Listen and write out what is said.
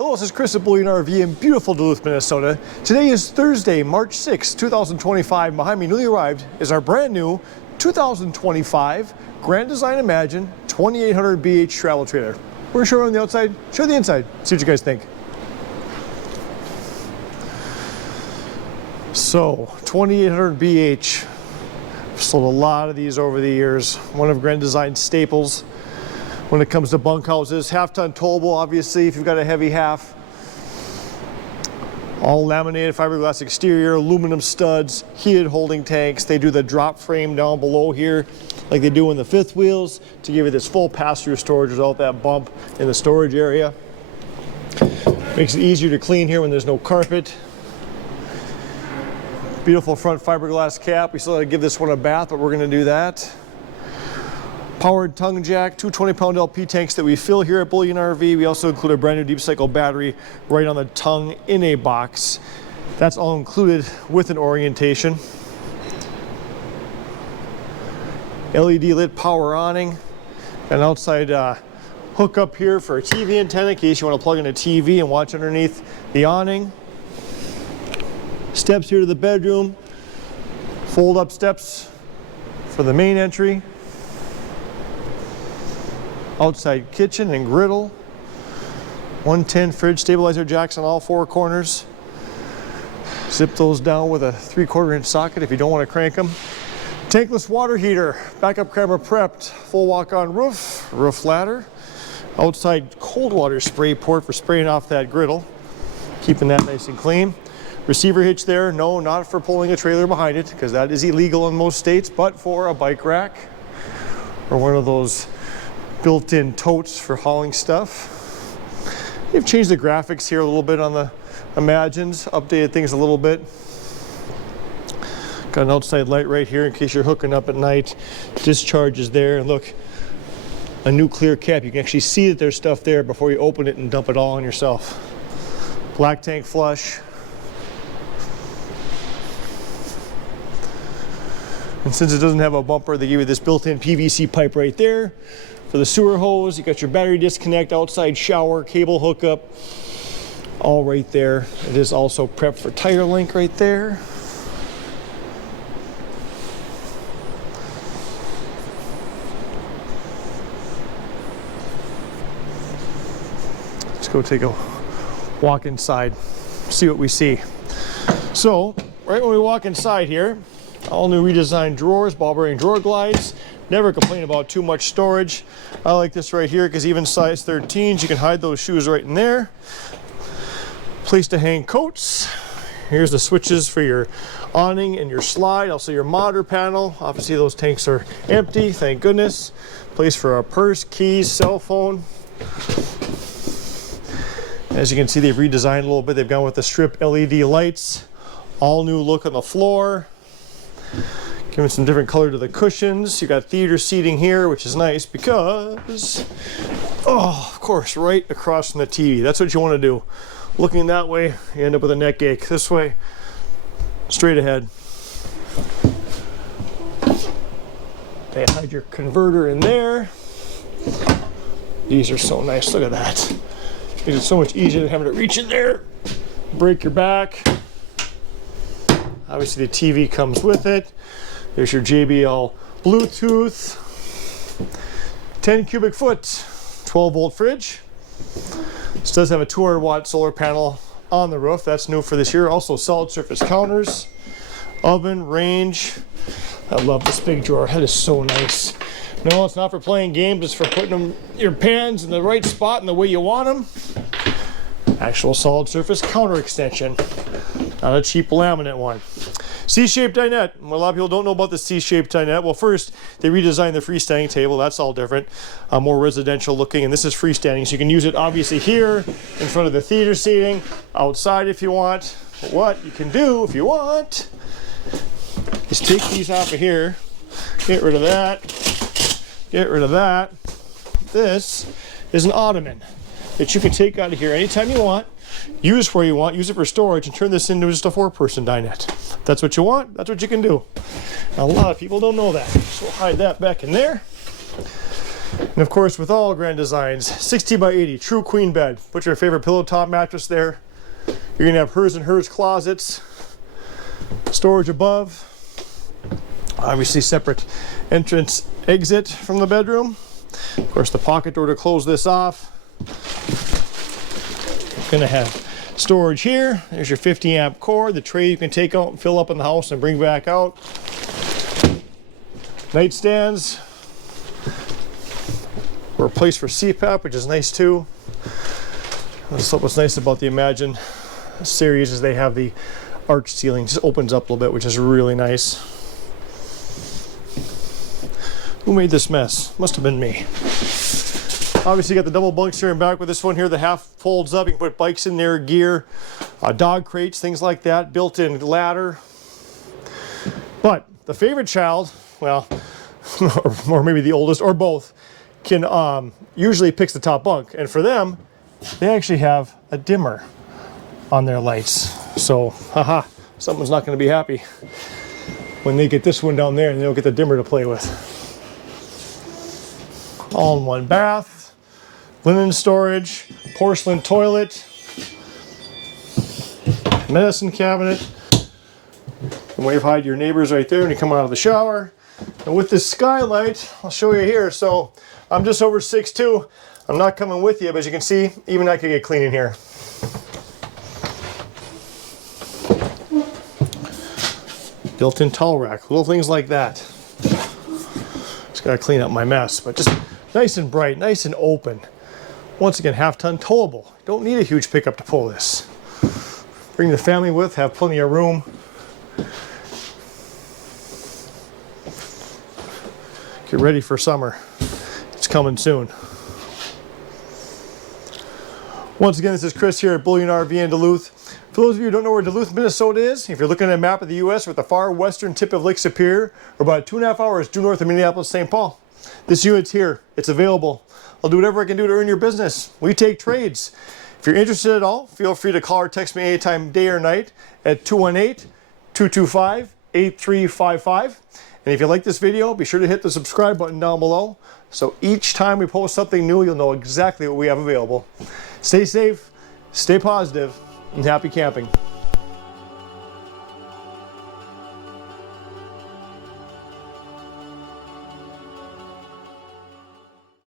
Hello, this is Chris at Bullion RV in beautiful Duluth, Minnesota. Today is Thursday, March 6, 2025. Behind me, newly arrived, is our brand new 2025 Grand Design Imagine 2800 BH travel trailer. We're going to show around the outside, show the inside, see what you guys think. So, 2800 BH. Sold a lot of these over the years. One of Grand Design's staples when it comes to bunkhouses. Half-ton towable, obviously, if you've got a heavy half. All laminated fiberglass exterior, aluminum studs, heated holding tanks. They do the drop frame down below here like they do in the fifth wheels to give you this full pass-through storage without that bump in the storage area. Makes it easier to clean here when there's no carpet. Beautiful front fiberglass cap. We still got to give this one a bath, but we're going to do that. Powered tongue jack, two 20-pound LP tanks that we fill here at Bullion RV. We also include a brand new deep cycle battery right on the tongue in a box. That's all included with an orientation. LED lit power awning. An outside hookup here for a TV antenna in case you want to plug in a TV and watch underneath the awning. Steps here to the bedroom, fold up steps for the main entry, outside kitchen and griddle, 110 fridge stabilizer jacks on all four corners. Zip those down with a 3/4 inch socket if you don't want to crank them. Tankless water heater, backup camera prepped, full walk-on roof, roof ladder, outside cold water spray port for spraying off that griddle, keeping that nice and clean. Receiver hitch there, no, not for pulling a trailer behind it, because that is illegal in most states, but for a bike rack or one of those built-in totes for hauling stuff. They've changed the graphics here a little bit on the Imagines, updated things a little bit. Got an outside light right here in case you're hooking up at night. Discharge is there, and look, a new clear cap. You can actually see that there's stuff there before you open it and dump it all on yourself. Black tank flush. And since it doesn't have a bumper, they give you this built-in PVC pipe right there for the sewer hose. You got your battery disconnect, outside shower, cable hookup, all right there. It is also prepped for tire link right there. Let's go take a walk inside, see what we see. So, right when we walk inside here, all new redesigned drawers, ball bearing drawer glides. Never complain about too much storage. I like this right here because even size 13s, you can hide those shoes right in there. Place to hang coats. Here's the switches for your awning and your slide, also your monitor panel. Obviously those tanks are empty, thank goodness. Place for a purse, keys, cell phone. As you can see, they've redesigned a little bit. They've gone with the strip LED lights. All new look on the floor. Giving some different color to the cushions. You got theater seating here, which is nice because, oh, of course, right across from the TV. That's what you want to do. Looking that way, you end up with a neck ache. This way, straight ahead. They hide your converter in there. These are so nice. Look at that. Makes it so much easier than having to reach in there, break your back. Obviously the TV comes with it. There's your JBL Bluetooth, 10 cubic foot, 12 volt fridge. This does have a 200 watt solar panel on the roof. That's new for this year. Also solid surface counters, oven, range. I love this big drawer. That is so nice. No, it's not for playing games. It's for putting your pans in the right spot and the way you want them. Actual solid surface counter extension. Not a cheap laminate one. C-shaped dinette. A lot of people don't know about the C-shaped dinette. Well, first, they redesigned the freestanding table. That's all different. More residential looking, and this is freestanding. So you can use it obviously here in front of the theater seating, outside if you want. But what you can do if you want is take these off of here, get rid of that, get rid of that. This is an ottoman that you can take out of here anytime you want, use where you want, use it for storage, and turn this into just a 4-person dinette. If that's what you want, that's what you can do. Now, a lot of people don't know that, so we'll hide that back in there. And of course, with all Grand Designs, 60 by 80, true queen bed. Put your favorite pillow top mattress there. You're gonna have hers and hers closets, storage above, obviously separate entrance exit from the bedroom. Of course, the pocket door to close this off. You're gonna have storage here. There's your 50 amp cord, the tray you can take out and fill up in the house and bring back out. Nightstands. Or a place for CPAP, which is nice too. That's what's nice about the Imagine series is they have the arch ceiling, just opens up a little bit, which is really nice. Who made this mess? Must have been me. Obviously, you got the double bunks here and back with this one here. The half folds up. You can put bikes in there, gear, dog crates, things like that. Built-in ladder. But the favorite child, well, or maybe the oldest, or both, can usually picks the top bunk. And for them, they actually have a dimmer on their lights. So, haha, someone's not going to be happy when they get this one down there and they don't get the dimmer to play with. All in one bath, linen storage, porcelain toilet, medicine cabinet. And wave hide your neighbors right there when you come out of the shower. And with this skylight, I'll show you here. So I'm just over 6'2". I'm not coming with you, but as you can see, even I could get clean in here. Built-in towel rack, little things like that. Just gotta clean up my mess, but just nice and bright, nice and open. Once again, half-ton towable. Don't need a huge pickup to pull this. Bring the family with, have plenty of room. Get ready for summer. It's coming soon. Once again, this is Chris here at Bullion RV in Duluth. For those of you who don't know where Duluth, Minnesota is, if you're looking at a map of the U.S., we're at the far western tip of Lake Superior, or about 2.5 hours due north of Minneapolis, St. Paul. This unit's here. It's available. I'll do whatever I can do to earn your business. We take trades. If you're interested at all, feel free to call or text me anytime, day or night, at 218-225-8355. And if you like this video, be sure to hit the subscribe button down below, so each time we post something new, you'll know exactly what we have available. Stay safe, stay positive, and happy camping.